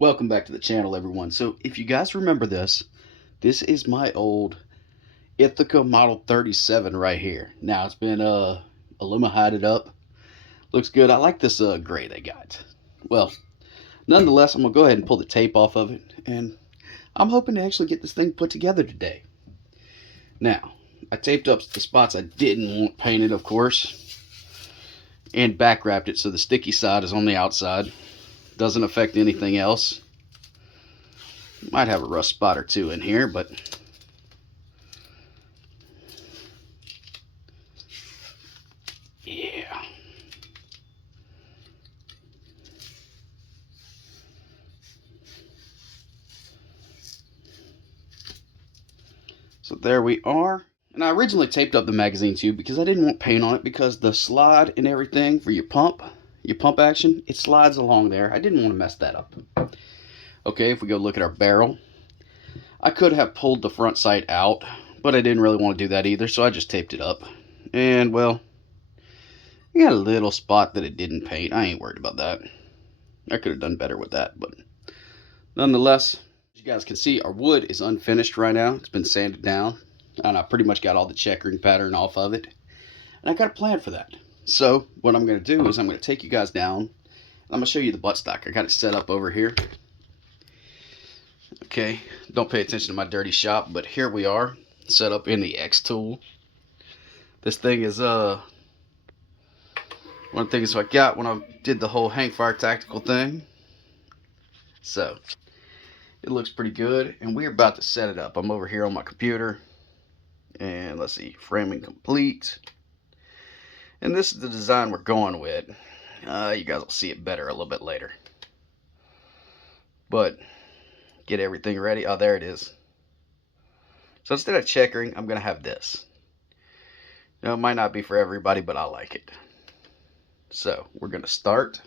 Welcome back to the channel, everyone. So if you guys remember this is my old Ithaca Model 37 right here. Now it's been aluminized up. Looks good. I like this gray they got. Well, nonetheless, I'm gonna go ahead and pull the tape off of it, and I'm hoping to actually get this thing put together today. Now, I taped up the spots I didn't want painted, of course, and back wrapped it so the sticky side is on the outside. Doesn't affect anything else. Might have a rough spot or two in here, but yeah. So there we are. And I originally taped up the magazine tube because I didn't want paint on it, because the slide and everything for your pump action, it slides along there. I didn't want to mess that up. Okay, if we go look at our barrel, I could have pulled the front sight out, but I didn't really want to do that either, so I just taped it up. And, well, we got a little spot that it didn't paint. I ain't worried about that. I could have done better with that, but nonetheless, as you guys can see, our wood is unfinished right now. It's been sanded down, and I pretty much got all the checkering pattern off of it. And I got a plan for that. So what I'm going to do is I'm going to take you guys down. I'm going to show you the buttstock. I got it set up over here. Okay, don't pay attention to my dirty shop, but here we are, set up in the X tool. This thing is one of the things I got when I did the whole hang fire tactical thing. So it looks pretty good, and we're about to set it up. I'm over here on my computer, and let's see, framing complete. And this is the design we're going with. You guys will see it better a little bit later. But get everything ready. Oh, there it is. So instead of checkering, I'm going to have this. Now, it might not be for everybody, but I like it. So we're going to start.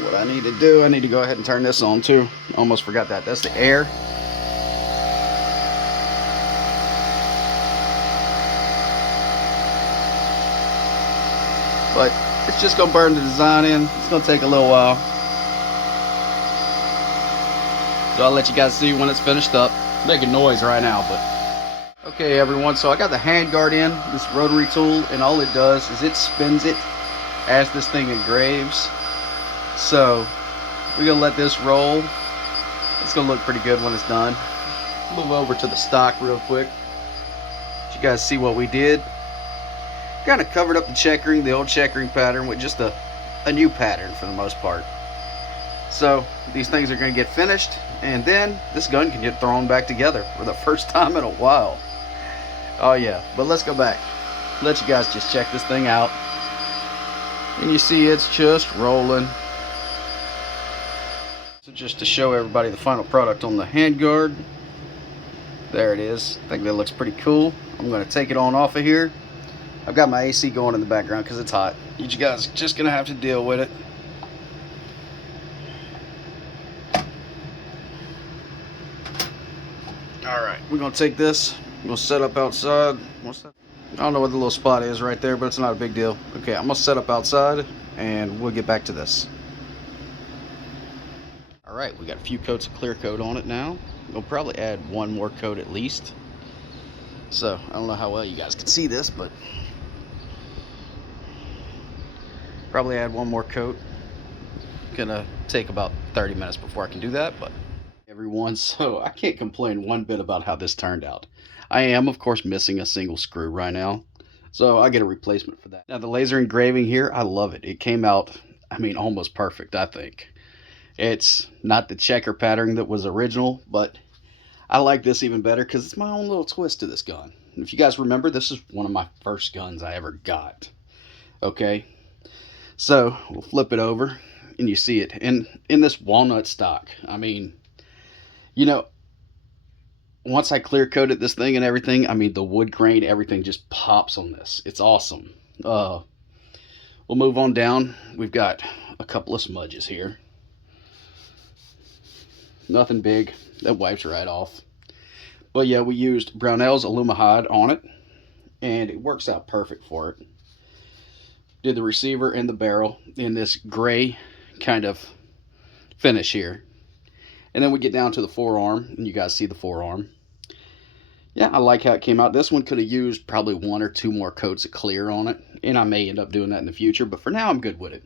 What I need to do, I need to go ahead and turn this on too. Almost forgot that. That's the air. But it's just going to burn the design in. It's going to take a little while. So I'll let you guys see when it's finished up. It's making noise right now, but okay, everyone. So I got the hand guard in, this rotary tool, and all it does is it spins it as this thing engraves. So we're going to let this roll. It's going to look pretty good when it's done. Move over to the stock real quick. Let you guys see what we did. Kind of covered up the checkering, the old checkering pattern, with just a new pattern for the most part. So these things are going to get finished, and then this gun can get thrown back together for the first time in a while. Oh yeah, but let's go back. Let you guys just check this thing out. And you see it's just rolling. So just to show everybody the final product on the handguard. There it is. I think that looks pretty cool. I'm going to take it on off of here. I've got my AC going in the background because it's hot. You guys are just going to have to deal with it. Alright, we're going to take this. We're going to set up outside. What's that? I don't know what the little spot is right there, but it's not a big deal. Okay, I'm going to set up outside, and we'll get back to this. Alright, we got a few coats of clear coat on it now. We'll probably add one more coat at least. So, I don't know how well you guys can see this, but probably add one more coat. Gonna take about 30 minutes before I can do that, but everyone, so I can't complain one bit about how this turned out. I am, of course, missing a single screw right now, so I get a replacement for that. Now, the laser engraving here, I love it. It came out, I mean, almost perfect, I think. It's not the checker pattern that was original, but I like this even better because it's my own little twist to this gun. If you guys remember, this is one of my first guns I ever got. Okay, so we'll flip it over and you see it in this walnut stock. I mean, you know, once I clear coated this thing and everything, I mean, the wood grain, everything just pops on this. It's awesome. We'll move on down. We've got a couple of smudges here. Nothing big. That wipes right off. But yeah, we used Brownell's Alumahide on it, and it works out perfect for it. Did the receiver and the barrel in this gray kind of finish here. And then we get down to the forearm, and you guys see the forearm. Yeah, I like how it came out. This one could have used probably 1 or 2 more coats of clear on it, and I may end up doing that in the future, but for now I'm good with it.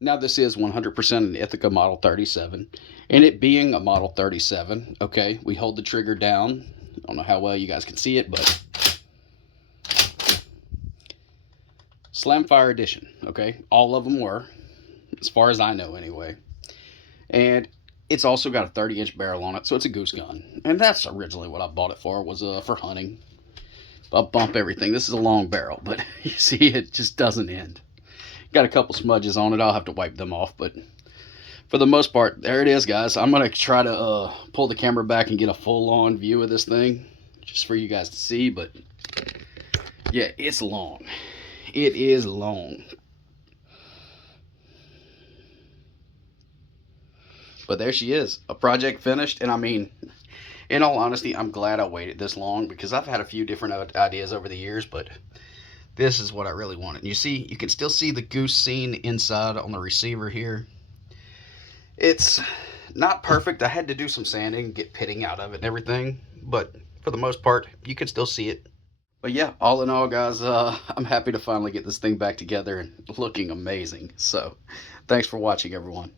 Now this is 100% an Ithaca Model 37, and it being a Model 37, okay, we hold the trigger down. I don't know how well you guys can see it, but Slamfire Edition, okay? All of them were, as far as I know anyway. And it's also got a 30-inch barrel on it, so it's a goose gun. And that's originally what I bought it for, was for hunting. I'll bump everything. This is a long barrel, but you see it just doesn't end. Got a couple smudges on it. I'll have to wipe them off, but for the most part, there it is, guys. I'm going to try to pull the camera back and get a full-on view of this thing, just for you guys to see, but yeah, it's long. It is long. But there she is, a project finished. And I mean, in all honesty, I'm glad I waited this long, because I've had a few different ideas over the years, but this is what I really wanted. You see, you can still see the goose scene inside on the receiver here. It's not perfect. I had to do some sanding, get pitting out of it and everything, but for the most part, you can still see it. But yeah, all in all, guys, I'm happy to finally get this thing back together and looking amazing. So thanks for watching, everyone.